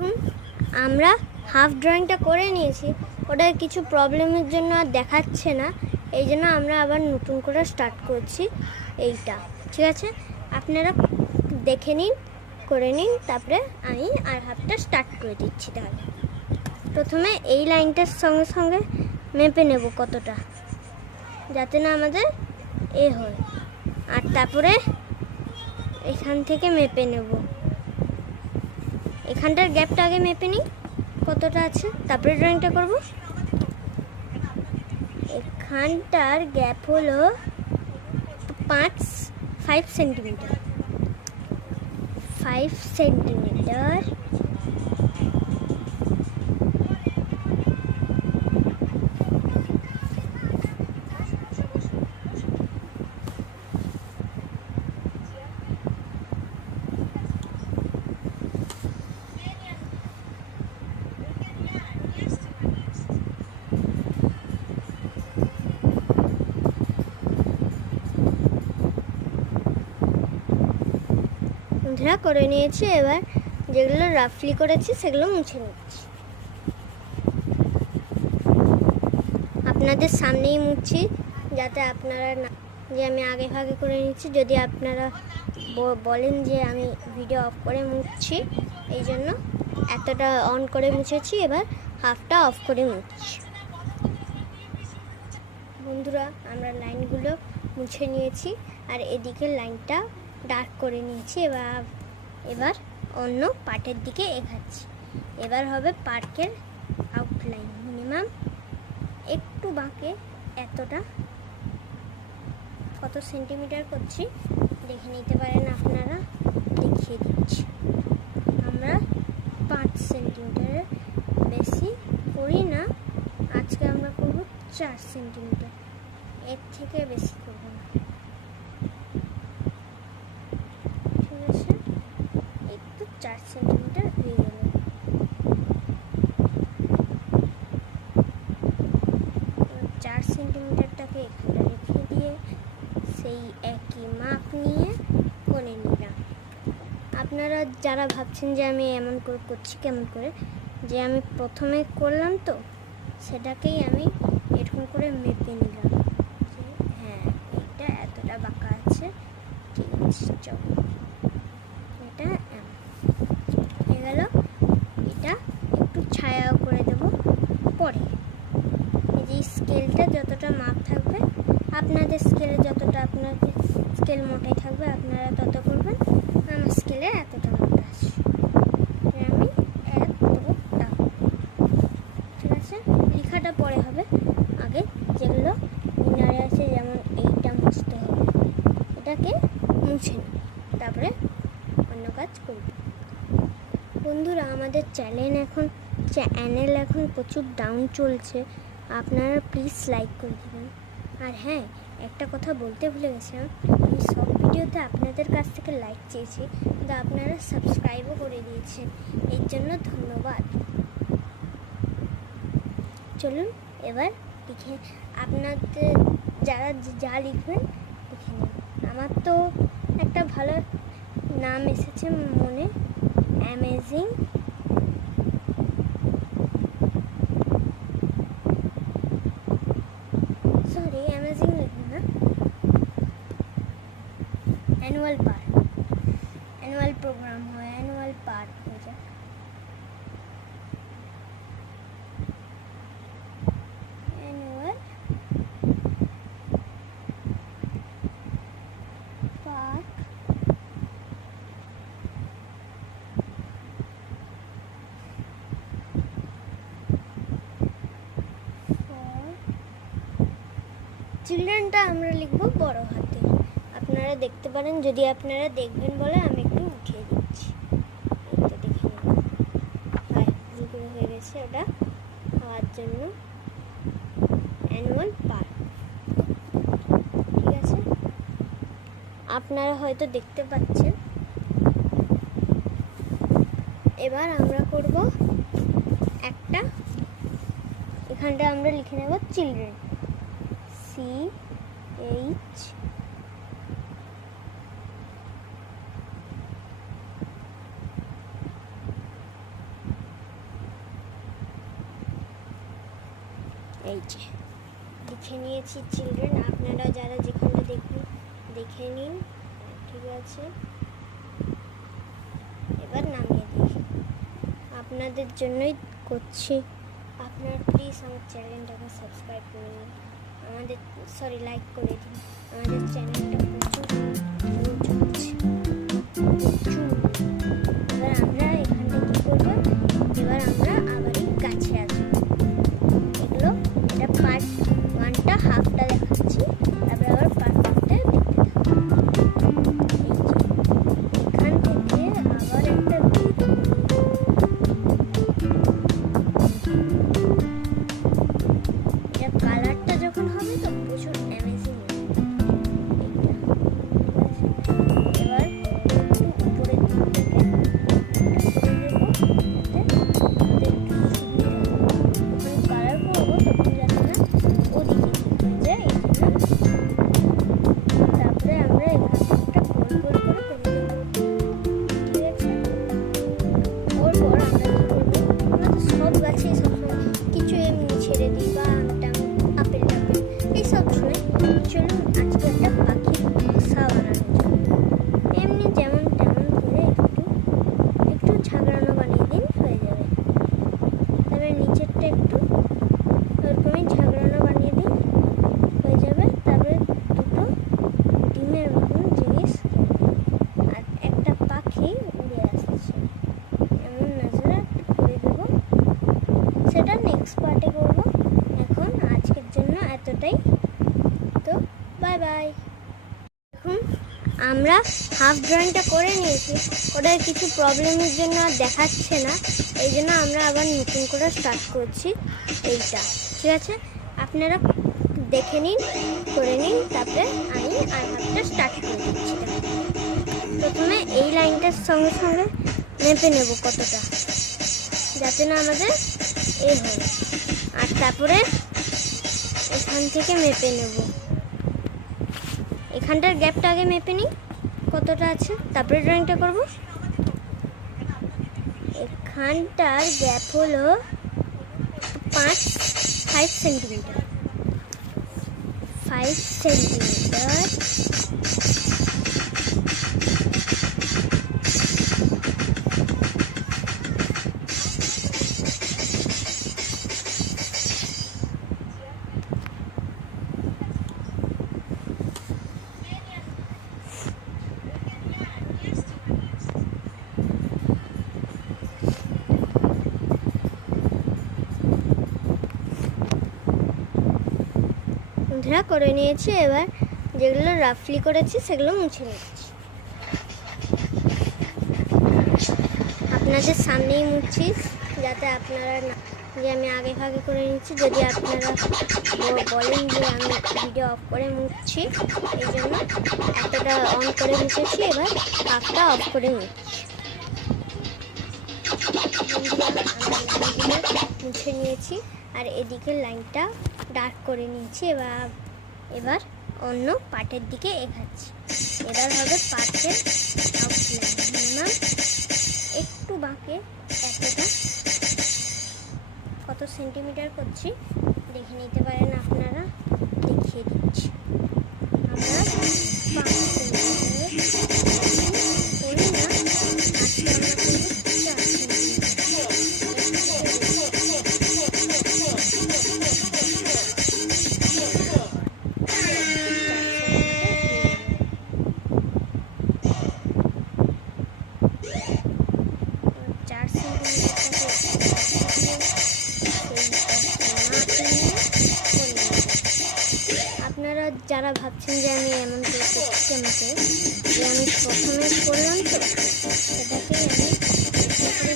দেখুন আমরা হাফ ড্রয়িংটা করে নিয়েছি, ওটা কিছু প্রবলেমের জন্য আর দেখাচ্ছে না, এই জন্য আমরা আবার নতুন করে স্টার্ট করছি এইটা। ঠিক আছে, আপনারা দেখে নিন, করে নিন, তারপরে আমি আর হাফটা স্টার্ট করে দিচ্ছি। তাহলে প্রথমে এই লাইনটার সঙ্গে সঙ্গে মেপে নেব কতটা, যাতে না আমাদের এ হয়, আর তারপরে এখান থেকে মেপে নেব, এখানটার গ্যাপটা আগে মেপে নিই কতটা আছে, তারপরে ড্রয়িংটা করব। এখানটার গ্যাপ হলো 5 সেন্টিমিটার। 5 সেন্টিমিটার। বন্ধুরা করে নিয়েছি, এবার যেগুলো রাফলি করেছি সেগুলো মুছে নিচ্ছি। আপনাদের সামনেই মুছছি, যাতে আপনারা না যে আমি আগে ভাগে করে নিচ্ছি, যদি আপনারা বলেন যে আমি ভিডিও অফ করে মুছছি, এই জন্য এতটা অন করে মুছেছি, এবার হাফটা অফ করে মুছছি। বন্ধুরা আমরা লাইনগুলো মুছে নিয়েছি, আর এদিকে লাইনটা ডার্ক করে নিয়েছি। এবার অন্য পার্টের দিকে এগাচ্ছি। এবার হবে পার্কের আউটলাইন, মিনিমাম একটু বাঁকে, এতটা কত সেন্টিমিটার করছি দেখে নিতে পারেন আপনারা, দেখিয়ে দিচ্ছি। আমরা 5 সেন্টিমিটারের বেশি করি না, আজকে আমরা করব 4 সেন্টিমিটার, এর থেকে বেশি করব না। ঠিক আছে, একটু 4 সেন্টিমিটার হয়ে গেল। চার সেন্টিমিটারটাকে এখানে রেখে দিয়ে সেই একই মাপ নিয়ে করে নিলাম। আপনারা যারা ভাবছেন যে আমি এমন করে করছি কেমন করে, যে আমি প্রথমে করলাম তো সেটাকেই আমি এরকম করে মেপে নিলাম, যে হ্যাঁ এইটা এতটা বাঁকা আছে, ঠিক আছে চল, এটা হয়ে গেল। এটা একটু ছায়াও করে দেব পরে। এই যে স্কেলটা যতটা মাপ থাকবে, আপনাদের স্কেলে যতটা, আপনাদের স্কেল মোটাই থাকবে আপনারা তত করবেন, আমার স্কেলে এতটা মোটা আছে, আমি এতটা। ঠিক আছে, লেখাটা পরে হবে, আগে যেগুলো মিনারে আছে, যেমন এইটা মুছতে হবে, এটাকে মুছে নিই, তারপরে অন্য কাজ করব। বন্ধুরা আমাদের চ্যানেল এখন প্রচুর ডাউন চলছে, আপনারা প্লিজ লাইক করে দেবেন। আর হ্যাঁ, একটা কথা বলতে ভুলে গেছিলাম, আমি সব ভিডিওতে আপনাদের কাছ থেকে লাইক চেয়েছি, কিন্তু আপনারা সাবস্ক্রাইবও করে দিয়েছেন, এর জন্য ধন্যবাদ। চলুন এবার লিখে, আপনাদের যারা যা লিখবেন লিখে নিন। আমার তো একটা ভালো নাম এসেছে মনে, অ্যামেজিং লিখবে না, অ্যানুয়াল প্রোগ্রাম হয়, অ্যানুয়াল পার্ক হয়ে যায়। অ্যানুয়াল পার্ক চিলড্রেনটা আমরা লিখবো বড় হাতে, আপনারা দেখতে পারেন, যদি আপনারা দেখবেন বলে আমি একটু উঠিয়ে দিচ্ছি, এটা দেখে নিন। ভুল করে হয়ে গেছে, ওটা হওয়ার জন্য অ্যানুয়াল পার্ক। ঠিক আছে, আপনারা হয়তো দেখতে পাচ্ছেন। এবার আমরা করব একটা, এখানটা আমরা লিখে নেব চিলড্রেন, CH এই যে লিখে নিয়েছি চিলড্রেন। আপনারা যারা যেখানটা দেখবেন দেখে নিন। ঠিক আছে, এবার নামিয়ে দিই। আপনাদের জন্যই করছি। আপনারা প্লিজ আমার চ্যানেলটাকে সাবস্ক্রাইব করে নিন, লাইক করে দিন। আমাদের চ্যানেলটা প্রচুর চলছে। এবার আমরা এখানটা কী করবো, এবার আমরা আবারই গাছে আসবো। এটা পার্ট 1টা হাফটা দেখাচ্ছি, তারপরে আবার পার্ট 2টা দেখতে থাকবো। এখান থেকে আবার একটা কালারটা যখন হবে তো প্রচুর অ্যামেজিং লাগবে। এবার একটু উপরের দিক থেকে কালার করবো, তখন যাতে না ওদিকে হয়ে যায়। এই জন্য তারপরে আমরা এখানটা গোল গোল করে করে দেবো। ঠিক আছে, ওর পর আমরা কী করবো, আমরা তো সব গাছেই সবসময় কিছু এমনি ছেড়ে দিই বা আপেল এই সব সময়। চলুন আজকে একটা পাখির বাসা বানানো যাবে। এমনি যেমন তেমন করে একটু ঝাগড়ানো বানিয়ে দিন, হয়ে যাবে। তারপরে নিচেরটা একটু ওরকমই ঝাগড়ানো বানিয়ে দিন, হয়ে যাবে। তারপরে দুটো ডিমের মতন জিনিস আর একটা পাখি উড়ে আসছে এমন নজরা করে দেবো। সেটা নেক্সট পার্টে করবো। এখন আজকের জন্য এতটাই, তো বাই বাই। এখন আমরা হাফ ড্রয়িংটা করে নিয়েছি, ওটার কিছু প্রবলেমের জন্য আর দেখাচ্ছে না, এই জন্য আমরা আবার নতুন করে স্টার্ট করছি এইটা। ঠিক আছে, আপনারা দেখে নিন, করে নিন, তারপরে আমি আর হাফটা স্টার্ট করে দিচ্ছি। প্রথমে এই লাইনটার সঙ্গে সঙ্গে মেপে নেব কতটা, যাতে না আমাদের এই হয়। আর তারপরে এখান থেকে মেপে নেব, এখানটার গ্যাপটা আগে মেপে নিই কতটা আছে, তারপরে ড্রয়িংটা করব। এখানটার গ্যাপ হলো 5 সেন্টিমিটার। 5 সেন্টিমিটার। বন্ধুরা করে নিয়েছি, এবার যেগুলো রাফলি করেছি সেগুলো মুছে নিচ্ছি। আপনাদের সামনেই মুছছি, যাতে আপনারা না যে আমি আগে ভাগে করে নিচ্ছি। যদি আপনারা বলেন যে আমি ভিডিও অফ করে মুছছি, এই জন্য এতটা অন করে মুছেছি, এবার হাফটা অফ করে মুছছি। মুছে নিয়েছি আর এদিকের লাইনটা ডার্ক করে নিয়েছি। এবার অন্য পার্টের দিকে এগাচ্ছি। এবার হবে পার্টের আউটলাইন। মিনিমাম একটু বাঁকে, এতটা কত সেন্টিমিটার করছি দেখে নিতে পারেন আপনারা, দেখিয়ে দিচ্ছি। আমরা 5 সেন্টিমিটার করি না, আজকে আমরা করবো 4 আপনারা যারা ভাবছেন যে আমি এমন করে করছি, আমাকে যে আমি প্রথমে করলাম তো সেটাকেই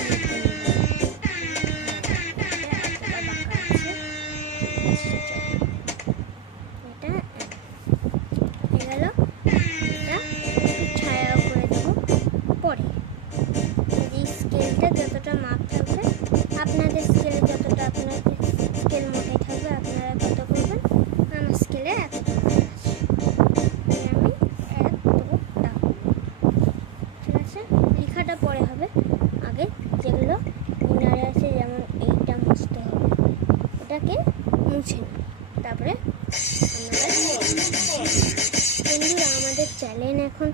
আমি করে নিতে এটা হয়ে গেল। এটা ছায়াও করে দেবো পরে। এই স্কেলটা যতটা মাপ থাকবে, আপনাদের স্কেলে যতটা, আপনাদের স্কেল মোটাই থাকবে, আপনারা কত করবেন। আমার স্কেলে এতটা আছে, আমি এতটা। ঠিক আছে, লেখাটা পরে হবে। চ্যানেল এখন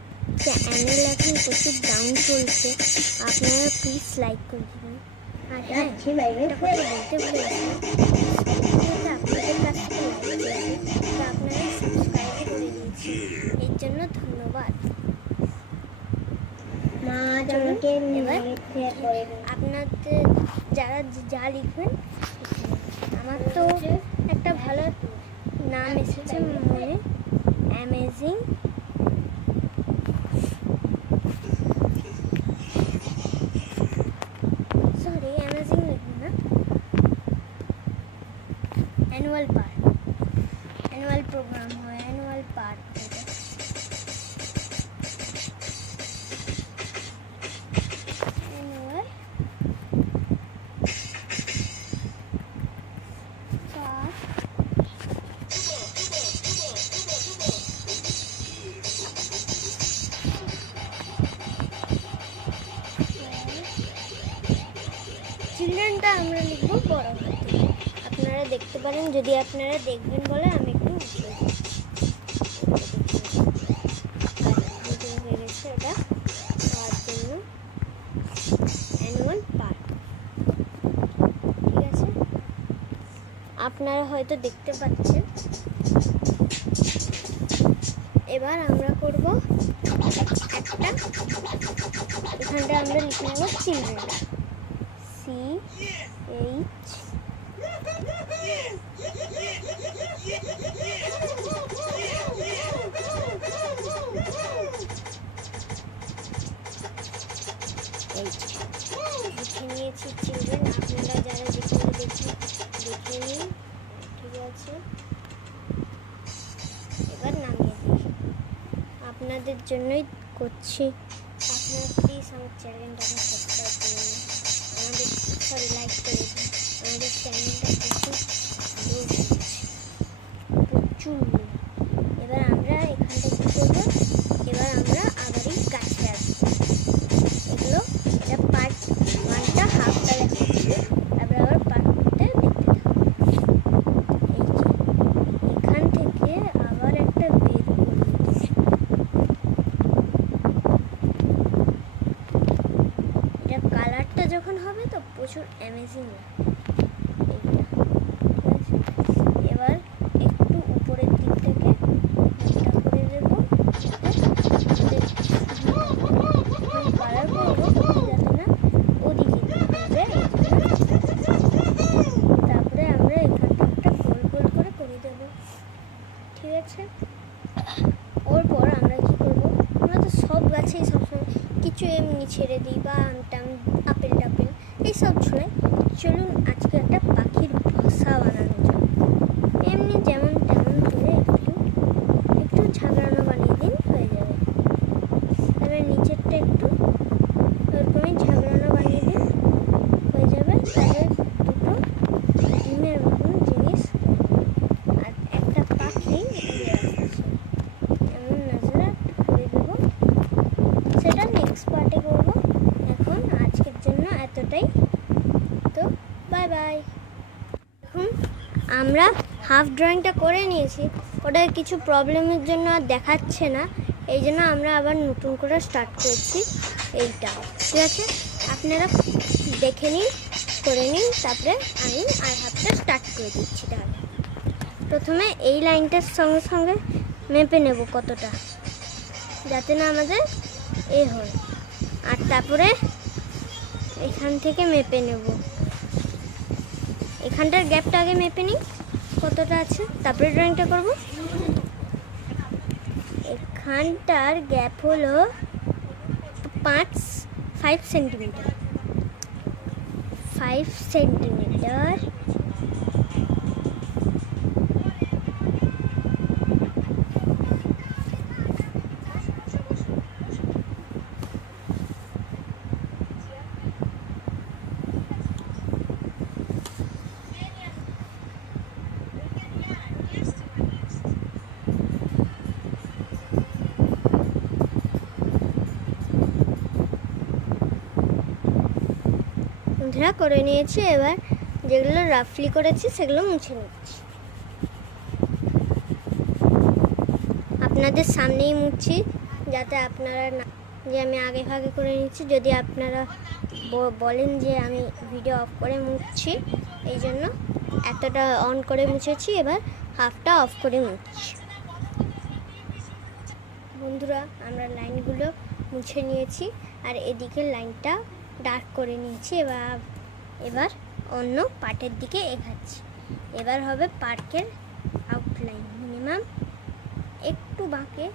প্রচুর ডাউন চলছে, আপনারা প্লিজ লাইক করে দেবেন। আর হ্যাঁ, একটা কথা বলতে ভুলে গেছি, আপনাদের কাছ থেকে লাইক চেয়েছি, তো আপনারা সাবস্ক্রাইব করে দিয়েছি, এর জন্য ধন্যবাদ। আপনাদের যারা যা লিখবেন, আমার তো একটা ভালো নাম এসেছে মনে, অ্যামেজিং লিখবেন না, অ্যানুয়াল প্রোগ্রাম হয়, অ্যানুয়াল পার্ট চিলড্রেনটা আমরা লিখবো বড় হাতে। আপনারা দেখতে পারেন, যদি আপনারা দেখবেন বলে আমি একটু হয়ে গেছে এটা হওয়ার জন্য অ্যানুয়াল পার্ট। ঠিক আছে, আপনারা হয়তো দেখতে পাচ্ছেন। এবার আমরা করব একটা, এখানটা আমরা লিখে নেব চিলড্রেন, CH লিখে নিয়েছি চিলড্রেন। আপনারা যারা যেখানে দেখে নিন। ঠিক আছে, এবার নামিয়ে দিই, আপনাদের জন্যই করছি। আপনারা প্লিজ আমার চ্যানেলটাকে সাবস্ক্রাইব করে নিন, লাইক করে দিন। আমাদের চ্যানেলটা প্রচুর। এবার আমরা এখানটা কী করবো, এবার আমরা আবারই কাছে আসবো। এটা পার্ট 1টা হাফটা দেখাচ্ছি, তারপরে আবার পার্ট 2টা দেখতে থাকবো। এখান থেকে আবার একটা বের করে এটা কালারটা যখন হবে তো প্রচুর অ্যামেজিং লাগে। এবার একটু উপরের দিক থেকে করে দেবো, কালার করবো যাতে না ওদিকে তারপরে আমরা এখান থেকে গোল গোল করে দেবো। ঠিক আছে, ওর পর আমরা কি করবো, আমরা তো সব গাছেই সবসময় কিছু এমনি ছেড়ে দিই বা আপেল টাপেল এইসব ছড়াই। চলুন আজকে একটা পাখির বাসা বানানো যায়। এমনি যেমন তেমন করে একটু ঝাঁকড়ানো বানিয়ে দিন, হয়ে যাবে। তারপরে নিচেরটা একটু ওরকমই ঝাঁকড়ানো বানিয়ে দিন, হয়ে যাবে। তারপরে দুটো ডিমের মতন জিনিস আর একটা পাখি এমন নজরা করে দেবো। সেটা নেক্সট পার্টে করবো। এখন আজকের জন্য এতটাই, তো বাই বাই। এখন আমরা হাফ ড্রয়িংটা করে নিয়েছি, ওটা কিছু প্রবলেমের জন্য আর দেখাচ্ছে না, এই জন্য আমরা আবার নতুন করে স্টার্ট করছি এইটা। ঠিক আছে, আপনারা দেখে নিন, করে নিন, তারপরে আমি আর হাফটা স্টার্ট করে দিচ্ছি। তাহলে প্রথমে এই লাইনটার সঙ্গে সঙ্গে মেপে নেব কতটা, যাতে না আমাদের হয়। আর তারপরে এখান থেকে মেপে নেব, এখানটার গ্যাপটা আগে মেপে নিই কতটা আছে, তারপরে ড্রয়িংটা করব। এখানটার গ্যাপ হলো 5 সেন্টিমিটার। 5 সেন্টিমিটার। বন্ধুরা করে নিয়েছি, এবার যেগুলো রাফলি করেছি সেগুলো মুছে নিচ্ছি। আপনাদের সামনেই মুছছি, যাতে আপনারা না যে আমি আগে ভাগে করে নিচ্ছি। যদি আপনারা বলেন যে আমি ভিডিও অফ করে মুছছি, এই জন্য এতটা অন করে মুছেছি, এবার হাফটা অফ করে মুছছি। বন্ধুরা, আমরা লাইনগুলো মুছে নিয়েছি আর এদিকে লাইনটা ডার্ক করে নিয়েছি। এবার অন্য পার্টের দিকে এগাচ্ছি। এবার হবে পার্কের আউটলাইন। মিনিমাম একটু বাঁকে,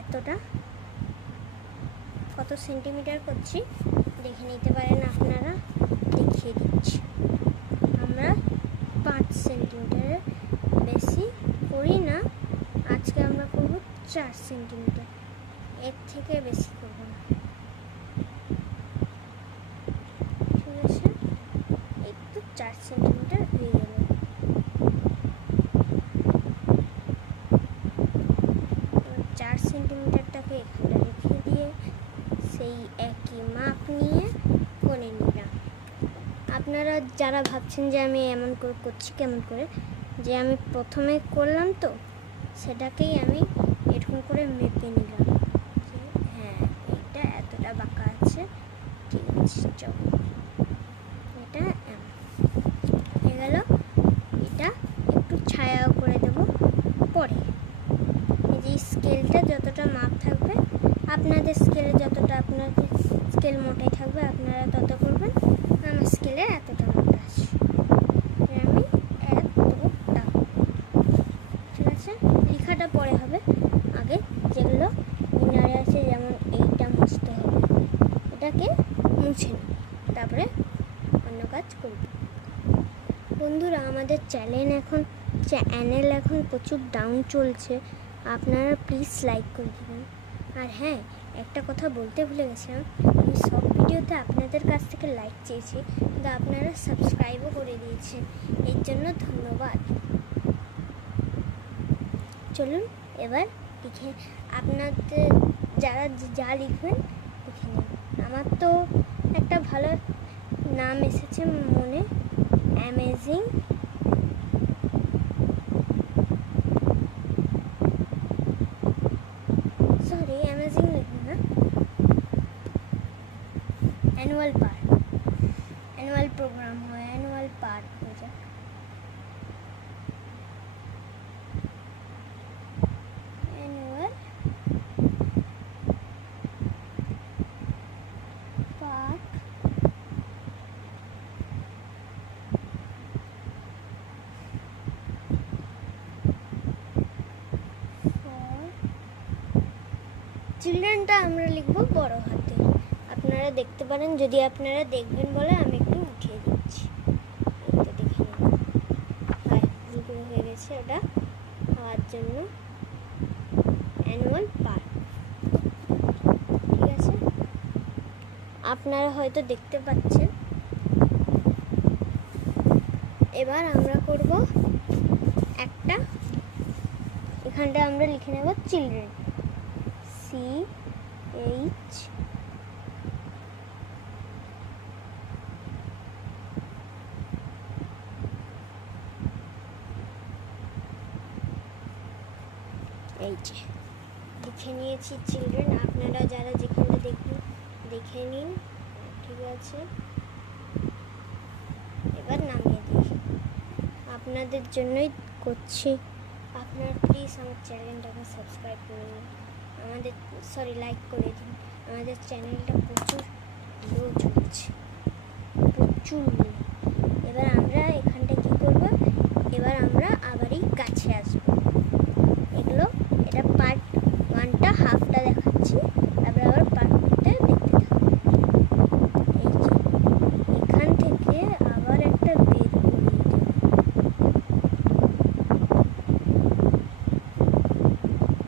এতটা কত সেন্টিমিটার করছি দেখে নিতে পারেন আপনারা, দেখিয়ে দিচ্ছি। আমরা 5 সেন্টিমিটারের বেশি করি না, আজকে আমরা করব 4 সেন্টিমিটার, এর থেকে বেশি করব না। ঠিক আছে, এই তো 4 সেন্টিমিটার হয়ে গেল। চার সেন্টিমিটারটাকে এখানে রেখে দিয়ে সেই একই মাপ নিয়ে করে নিলাম। আপনারা যারা ভাবছেন যে আমি এমন করে করছি কেমন করে, যে আমি প্রথমে করলাম তো সেটাকেই আমি এরকম করে মেপে নিলাম যে হ্যাঁ এটা এতটা বাঁকা আছে, ঠিক আছে, চল এটা হয়ে গেল। এটা একটু ছায়াও করে দেব পরে। এই যে স্কেলটা যতটা মাপ থাকবে, আপনাদের স্কেলে যতটা, আপনাদের স্কেল মোটাই থাকবে আপনারা তত করবেন। আমার স্কেলে এতটা মোটা আছে, আমি এতটা। ঠিক আছে, লেখাটা পরে হবে, আগে যেগুলো মিনারে আছে যেমন এইটা মুছতে হবে, এটাকে মুছে নিই, তারপরে অন্য কাজ করব। বন্ধুরা, আমাদের চ্যানেল এখন প্রচুর ডাউন চলছে, আপনারা প্লিজ লাইক করে দেবেন। আর হ্যাঁ, একটা কথা বলতে ভুলে গেছিলাম, আমি সব ভিডিওতে আপনাদের কাছ থেকে লাইক চেয়েছি, কিন্তু আপনারা সাবস্ক্রাইবও করে দিয়েছেন, এর জন্য ধন্যবাদ। চলুন এবার লিখে, আপনাদের যারা যা লিখবেন লিখে নিন। আমার তো একটা ভালো নাম এসেছে মনে, অ্যামেজিং লিখবেন না, অ্যানুয়াল প্রোগ্রাম হয়, অ্যানুয়াল পার্ক হয়ে যায়। অ্যানুয়াল পার্ক চিলড্রেনটা আমরা লিখব বড় হাতে। আপনারা দেখতে পারেন, যদি আপনারা দেখবেন বলে আমি একটু উঠিয়ে দিচ্ছি, দেখে নিন। ভুল হয়ে গেছে, ওটা হওয়ার জন্য অ্যানুয়াল পার্ক। ঠিক আছে, আপনারা হয়তো দেখতে পাচ্ছেন। এবার আমরা করব একটা, এখানটা আমরা লিখে নেব চিলড্রেন, CH এই যে লিখে নিয়েছি চিলড্রেন। আপনারা যারা যেখানটা দেখবেন দেখে নিন। ঠিক আছে, এবার নামিয়ে দিই, আপনাদের জন্যই করছি। আপনারা প্লিজ আমার চ্যানেলটাকে সাবস্ক্রাইব করে নিন, লাইক করে দিন। আমাদের চ্যানেলটা প্রচুর লো চলছে, প্রচুর লো। এবার আমরা এখানটা কী করবো, এবার আমরা আবারই কাছে আসবো। এটা পার্ট 1টা হাফটা দেখাচ্ছি, তারপরে আবার পার্ট 2টা দেখতে থাকবো। এই যে এখান থেকে আবার একটা বের করিয়ে দেবো।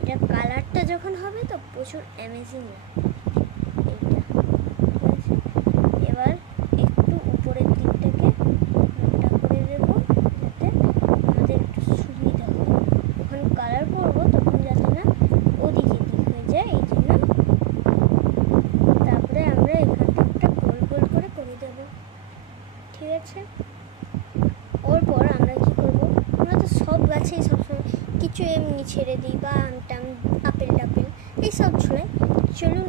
এটা কালারটা যখন হবে তো প্রচুর অ্যামেজিং লাগে এইটা। ঠিক আছে, এবার একটু উপরের দিকটাকে মোটা করে দেবো, যাতে আমাদের একটু সুবিধা হয়। যখন কালার করবো তখন যাতে না ওদিকে দিক হয়ে যায়, এই জন্য। তারপরে আমরা এখান থেকে গোল গোল করে দেবো। ঠিক আছে, ওর পর আমরা কি করবো, আমরা তো সব গাছেই সবসময় কিছু এমনি ছেড়ে দিই বা আপেল টাপেল এইসব ঝোলায়। চলুন